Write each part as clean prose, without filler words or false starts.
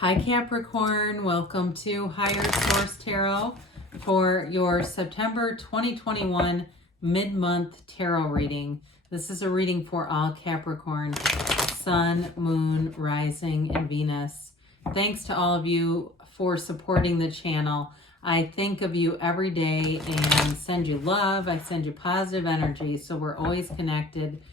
Hi Capricorn, welcome to Higher Source Tarot for your September 2021 mid-month tarot reading. This is a reading for all Capricorn, Sun, Moon, Rising, and Venus. Thanks to all of you for supporting the channel. I think of you every day and send you love. I send you positive energy, so we're always connected.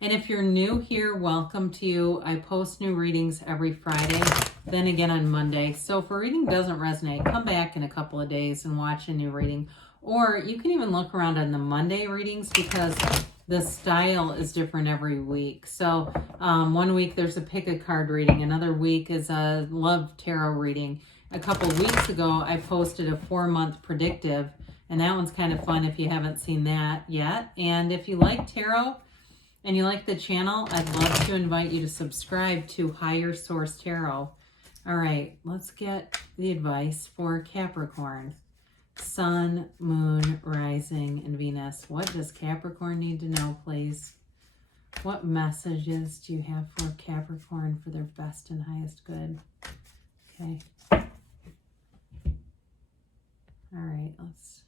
And if you're new here, welcome to you. I post new readings every Friday, then again on Monday. So if a reading doesn't resonate, come back in a couple of days and watch a new reading. Or you can even look around on the Monday readings because the style is different every week. So one week there's a pick a card reading. Another week is a love tarot reading. A couple of weeks ago, I posted a 4-month predictive, and that one's kind of fun if you haven't seen that yet. And if you like tarot, and you like the channel, I'd love to invite you to subscribe to Higher Source Tarot. All right, let's get the advice for Capricorn. Sun, Moon, Rising, and Venus. What does Capricorn need to know, please? What messages do you have for Capricorn for their best and highest good? Okay. All right, let's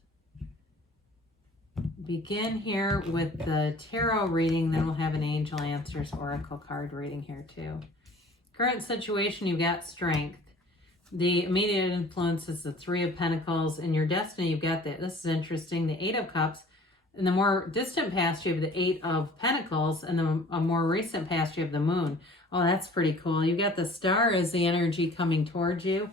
begin here with the tarot reading, then we'll have an Angel Answers Oracle card reading here too. Current situation, you've got strength. The immediate influence is the 3 of Pentacles. In your destiny, you've got that. This is interesting, the 8 of Cups. In the more distant past, you have the 8 of Pentacles, and a more recent past, you have the Moon. Oh, that's pretty cool. You've got the Star as the energy coming towards you.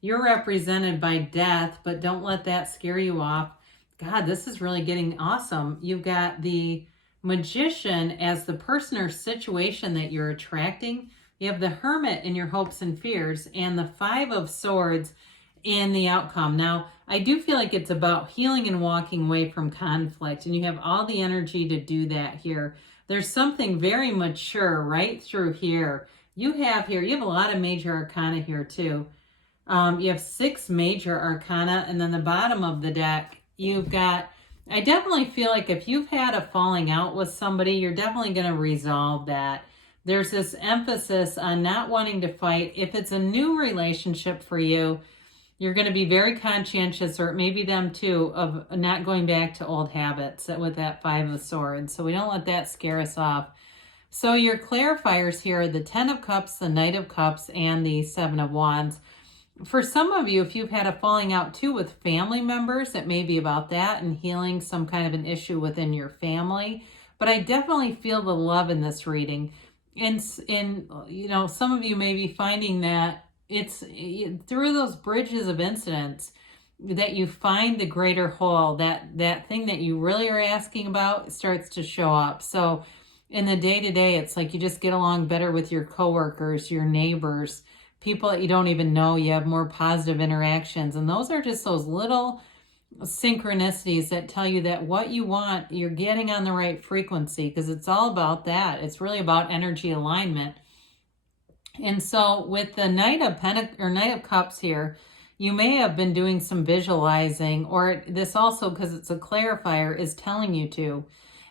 You're represented by death, but don't let that scare you off. God, this is really getting awesome. You've got the Magician as the person or situation that you're attracting. You have the Hermit in your hopes and fears, and the 5 of Swords in the outcome. Now, I do feel like it's about healing and walking away from conflict, and you have all the energy to do that here. There's something very mature right through here. You have a lot of major arcana here too. You have 6 major arcana, and then the bottom of the deck, you've got, I definitely feel like if you've had a falling out with somebody, you're definitely going to resolve that. There's this emphasis on not wanting to fight. If it's a new relationship for you, you're going to be very conscientious, or maybe them too, of not going back to old habits with that 5 of Swords. So we don't let that scare us off. So your clarifiers here are the 10 of Cups, the Knight of Cups, and the 7 of Wands. For some of you, if you've had a falling out too with family members, it may be about that and healing some kind of an issue within your family. But I definitely feel the love in this reading. And you know, some of you may be finding that it's through those bridges of incidents that you find the greater whole, that thing that you really are asking about starts to show up. So in the day-to-day, it's like you just get along better with your coworkers, your neighbors, people that you don't even know. You have more positive interactions. And those are just those little synchronicities that tell you that what you want, you're getting on the right frequency, because it's all about that. It's really about energy alignment. And so with the Knight of Cups here, you may have been doing some visualizing, or this also, because it's a clarifier, is telling you to.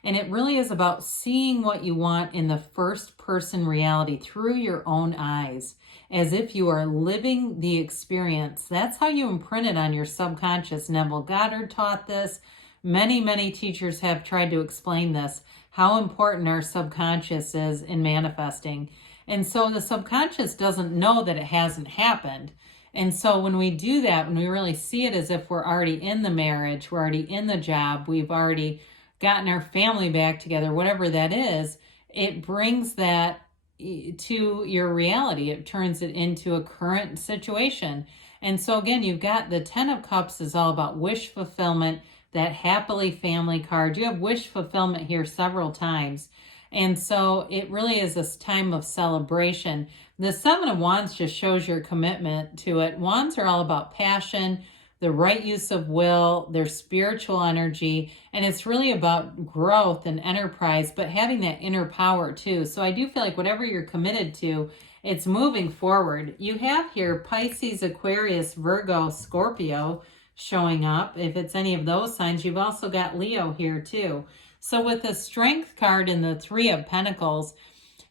And it really is about seeing what you want in the first person reality through your own eyes, as if you are living the experience. That's how you imprint it on your subconscious. Neville Goddard taught this. Many, many teachers have tried to explain this, how important our subconscious is in manifesting. And so the subconscious doesn't know that it hasn't happened. And so when we do that, when we really see it as if we're already in the marriage, we're already in the job, we've already gotten our family back together, whatever that is, it brings that to your reality. It turns it into a current situation. And so again, you've got the 10 of Cups is all about wish fulfillment, that happily family card. You have wish fulfillment here several times. And so it really is this time of celebration. The 7 of Wands just shows your commitment to it. Wands are all about passion, the right use of will, their spiritual energy, and it's really about growth and enterprise, but having that inner power too. So I do feel like whatever you're committed to, it's moving forward. You have here Pisces, Aquarius, Virgo, Scorpio showing up. If it's any of those signs, you've also got Leo here too. So with the Strength card and the 3 of Pentacles,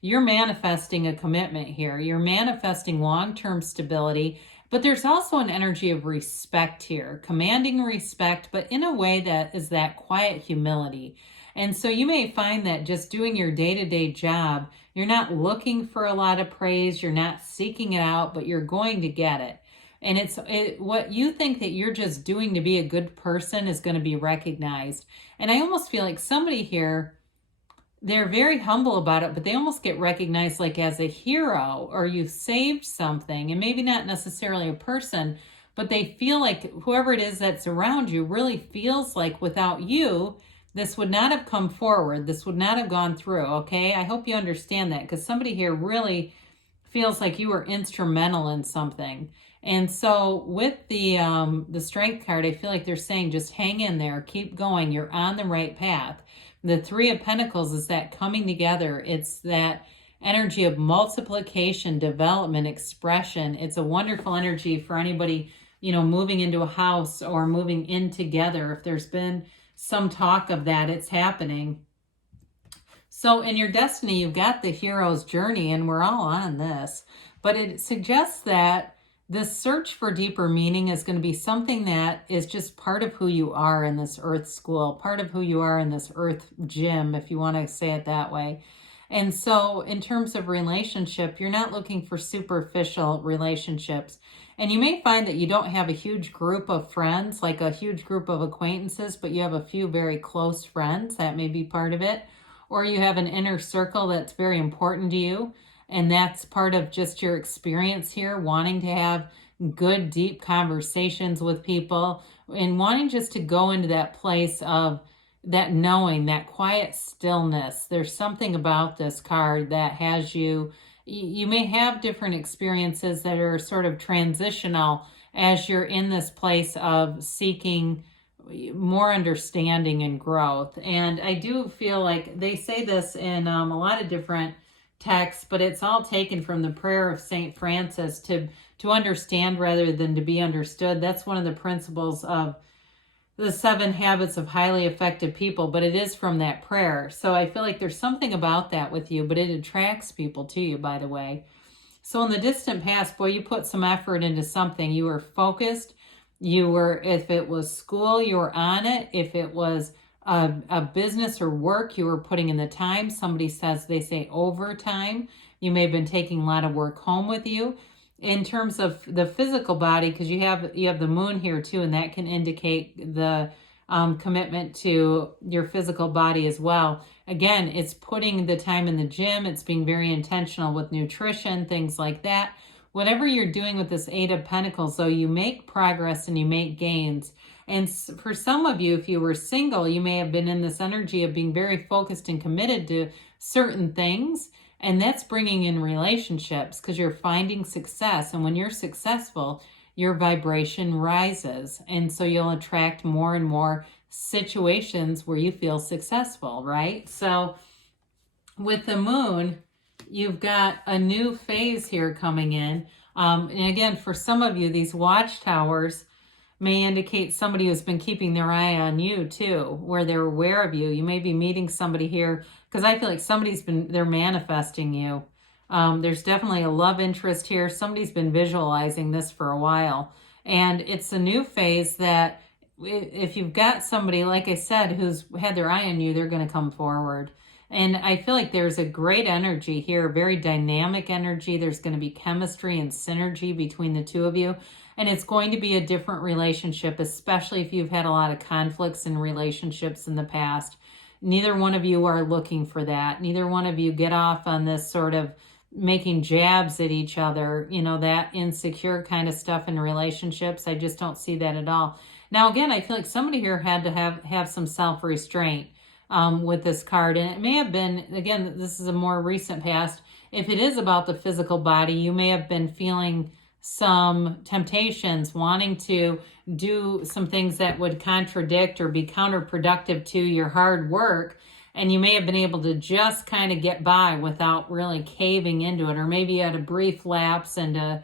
you're manifesting a commitment here. You're manifesting long-term stability, but there's also an energy of respect here, commanding respect, but in a way that is that quiet humility. And so you may find that just doing your day-to-day job, you're not looking for a lot of praise, you're not seeking it out, but you're going to get it. And what you think that you're just doing to be a good person is going to be recognized. And I almost feel like somebody here, they're very humble about it, but they almost get recognized like as a hero, or you've saved something, and maybe not necessarily a person, but they feel like whoever it is that's around you really feels like without you, this would not have come forward. This would not have gone through, okay? I hope you understand that, because somebody here really feels like you were instrumental in something. And so with the Strength card, I feel like they're saying just hang in there, keep going, you're on the right path. The Three of Pentacles is that coming together. It's that energy of multiplication, development, expression. It's a wonderful energy for anybody, moving into a house or moving in together. If there's been some talk of that, it's happening. So in your destiny, you've got the hero's journey, and we're all on this, but it suggests that this search for deeper meaning is going to be something that is just part of who you are in this earth school, part of who you are in this earth gym, if you want to say it that way. And so in terms of relationship, you're not looking for superficial relationships. And you may find that you don't have a huge group of friends, like a huge group of acquaintances, but you have a few very close friends. That may be part of it. Or you have an inner circle that's very important to you. And that's part of just your experience here, wanting to have good, deep conversations with people and wanting just to go into that place of that knowing, that quiet stillness. There's something about this card that has you may have different experiences that are sort of transitional as you're in this place of seeking more understanding and growth. And I do feel like they say this in a lot of different texts, but it's all taken from the prayer of Saint Francis to understand rather than to be understood. That's one of the principles of the 7 habits of highly effective people, but it is from that prayer. So I feel like there's something about that with you, but it attracts people to you, by the way. So in the distant past, boy, you put some effort into something. You were focused. If it was school, you were on it. If it was a business or work, you were putting in the time. They say overtime. You may have been taking a lot of work home with you. In terms of the physical body, because you have the moon here too, and that can indicate the commitment to your physical body as well. Again, it's putting the time in the gym. It's being very intentional with nutrition, things like that. Whatever you're doing with this 8 of Pentacles, though, you make progress and you make gains. And for some of you, if you were single, you may have been in this energy of being very focused and committed to certain things. And that's bringing in relationships because you're finding success. And when you're successful, your vibration rises. And so you'll attract more and more situations where you feel successful, right? So with the moon, you've got a new phase here coming in. And again, for some of you, these watchtowers may indicate somebody who's been keeping their eye on you too, where they're aware of you. You may be meeting somebody here because I feel like they're manifesting you. There's definitely a love interest here. Somebody's been visualizing this for a while. And it's a new phase that if you've got somebody, like I said, who's had their eye on you, they're going to come forward. And I feel like there's a great energy here, very dynamic energy. There's going to be chemistry and synergy between the two of you. And it's going to be a different relationship, especially if you've had a lot of conflicts in relationships in the past. Neither one of you are looking for that. Neither one of you get off on this sort of making jabs at each other, that insecure kind of stuff in relationships. I just don't see that at all. Now, again, I feel like somebody here had to have some self-restraint with this card. And it may have been, again, this is a more recent past. If it is about the physical body, you may have been feeling some temptations, wanting to do some things that would contradict or be counterproductive to your hard work. And you may have been able to just kind of get by without really caving into it. Or maybe you had a brief lapse into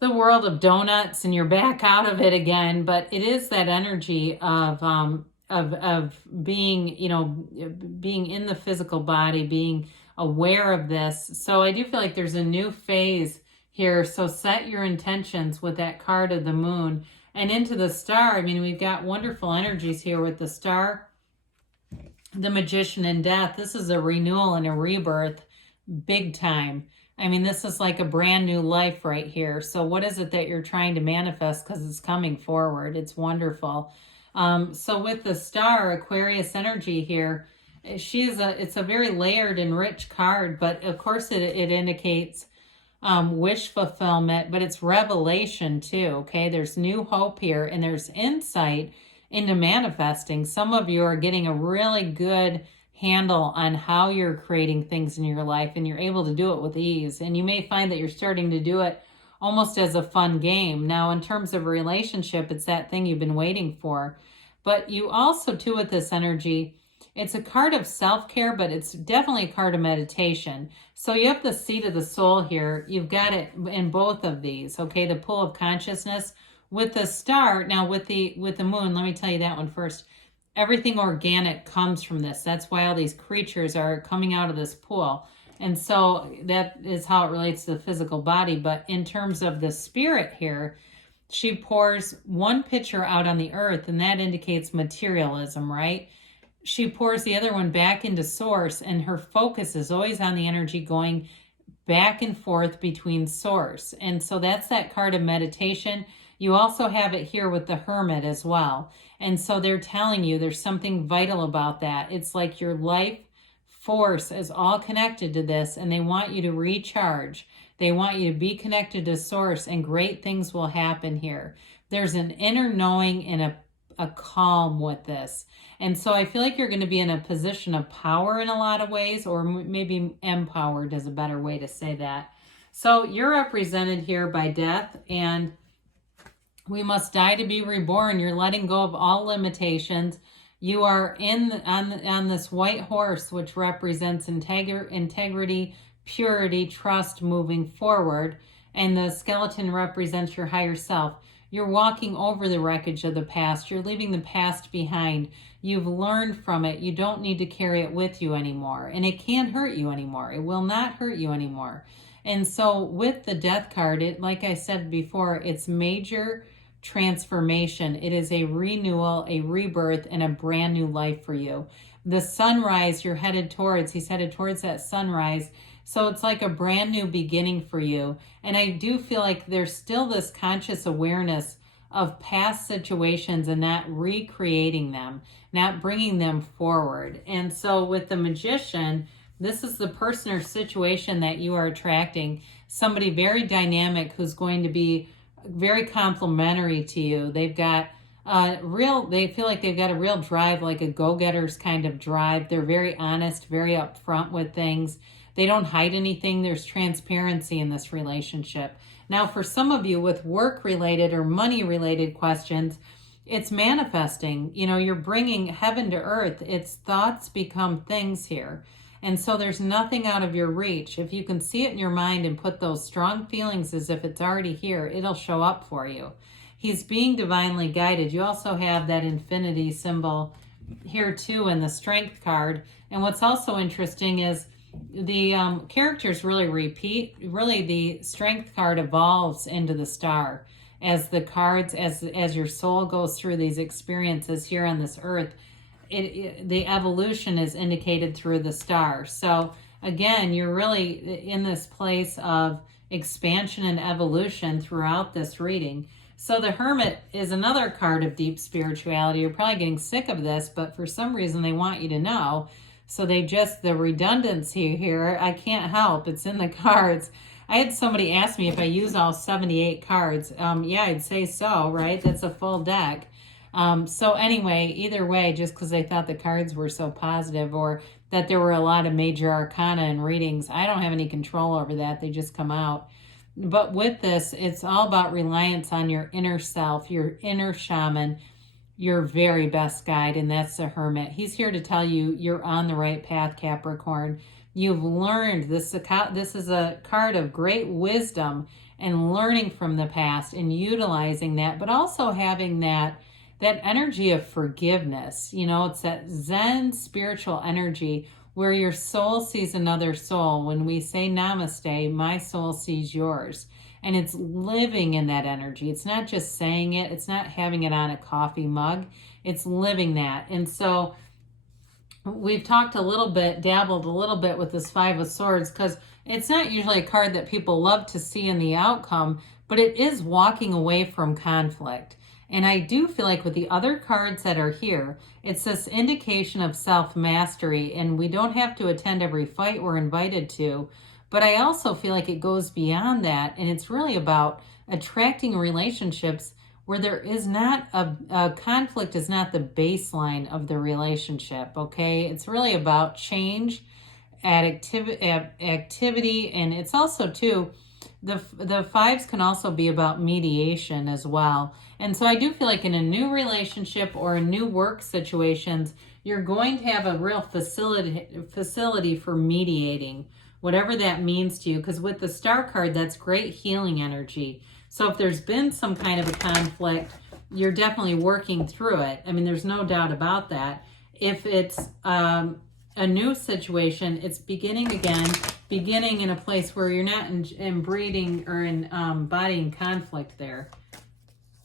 the world of donuts and you're back out of it again. But it is that energy of being, being in the physical body, being aware of this. So I do feel like there's a new phase here. So set your intentions with that card of the moon and into the star. I mean, we've got wonderful energies here with the star, the magician, and death. This is a renewal and a rebirth, big time. I mean, this is like a brand new life right here. So what is it that you're trying to manifest? Because it's coming forward. It's wonderful. So with the star, Aquarius energy here, it's a very layered and rich card, but of course it indicates wish fulfillment, but it's revelation too. Okay, there's new hope here, and there's insight into manifesting. Some of you are getting a really good handle on how you're creating things in your life, and you're able to do it with ease. And you may find that you're starting to do it almost as a fun game. Now, in terms of a relationship, it's that thing you've been waiting for. But you also, too, with this energy, it's a card of self-care, but it's definitely a card of meditation. So you have the seat of the soul here. You've got it in both of these, okay? The pool of consciousness with the star. Now, with the moon, let me tell you that one first. Everything organic comes from this. That's why all these creatures are coming out of this pool. And so that is how it relates to the physical body. But in terms of the spirit here, she pours one pitcher out on the earth, and that indicates materialism, right? She pours the other one back into source, and her focus is always on the energy going back and forth between source. And so that's that card of meditation. You also have it here with the hermit as well. And so they're telling you there's something vital about that. It's like your life force is all connected to this, and they want you to recharge. They want you to be connected to source, and great things will happen here. There's an inner knowing and a calm with this. And so I feel like you're going to be in a position of power in a lot of ways, or maybe empowered is a better way to say that. So you're represented here by death, and we must die to be reborn. You're letting go of all limitations. You are on this white horse, which represents integrity, purity, trust, moving forward. And the skeleton represents your higher self. You're walking over the wreckage of the past. You're leaving the past behind. You've learned from it. You don't need to carry it with you anymore. And it can't hurt you anymore. It will not hurt you anymore. And so with the death card, like I said before, it's major transformation. It is a renewal, a rebirth, and a brand new life for you. The sunrise you're headed towards, he's headed towards that sunrise. So it's like a brand new beginning for you. And I do feel like there's still this conscious awareness of past situations and not recreating them, not bringing them forward. And so with the magician, this is the person or situation that you are attracting. Somebody very dynamic who's going to be very complimentary to you. They've got they feel like they've got a real drive, like a go-getter's kind of drive. They're very honest, very upfront with things. They don't hide anything. There's transparency in this relationship. Now, for some of you with work-related or money-related questions, it's manifesting. You know, you're bringing heaven to earth. It's thoughts become things here. And so there's nothing out of your reach. If you can see it in your mind and put those strong feelings as if it's already here, it'll show up for you. He's being divinely guided. You also have that infinity symbol here too in the strength card. And what's also interesting is the characters really repeat. Really, the strength card evolves into the star as the cards, as your soul goes through these experiences here on this earth. The evolution is indicated through the star. So again, you're really in this place of expansion and evolution throughout this reading. So the Hermit is another card of deep spirituality. You're probably getting sick of this, but for some reason they want you to know. So the redundancy here, I can't help. It's in the cards. I had somebody ask me if I use all 78 cards. Yeah, I'd say so, right? That's a full deck. So anyway, either way, just because they thought the cards were so positive or that there were a lot of major arcana in readings, I don't have any control over that. They just come out. But with this, it's all about reliance on your inner self, your inner shaman, your very best guide, and that's the Hermit. He's here to tell you you're on the right path, Capricorn. You've learned. This is a card of great wisdom and learning from the past and utilizing that, but also having that energy of forgiveness. You know, it's that Zen spiritual energy where your soul sees another soul. When we say namaste, my soul sees yours. And it's living in that energy. It's not just saying it. It's not having it on a coffee mug. It's living that. And so we've talked a little bit, dabbled a little bit with this Five of Swords, because it's not usually a card that people love to see in the outcome, but it is walking away from conflict. And I do feel like with the other cards that are here, it's this indication of self-mastery, and we don't have to attend every fight we're invited to. But I also feel like it goes beyond that, and it's really about attracting relationships where there is not a conflict is not the baseline of the relationship, okay? It's really about change, activity, and it's also, too, the fives can also be about mediation as well. And so I do feel like in a new relationship or a new work situations, you're going to have a real facility for mediating, whatever that means to you, because with the Star card, that's great healing energy. So if there's been some kind of a conflict, you're definitely working through it. I mean, there's no doubt about that. If it's a new situation, it's beginning again, beginning in a place where you're not breeding or embodying conflict there.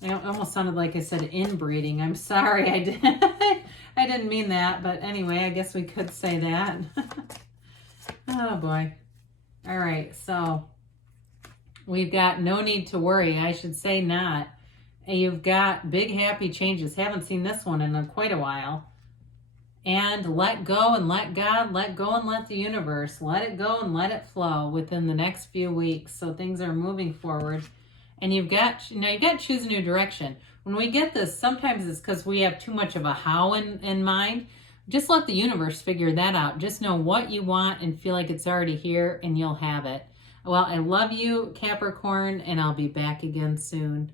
It almost sounded like I said inbreeding. I'm sorry, I didn't mean that, but anyway, I guess we could say that. Oh boy. All right, so we've got no need to worry. I should say not. And you've got big happy changes. Haven't seen this one in quite a while. And let go and let God, let go and let the universe, let it go and let it flow within the next few weeks. So things are moving forward. And you've got to choose a new direction. When we get this, sometimes it's because we have too much of a how in mind. Just let the universe figure that out. Just know what you want and feel like it's already here, and you'll have it. Well, I love you, Capricorn, and I'll be back again soon.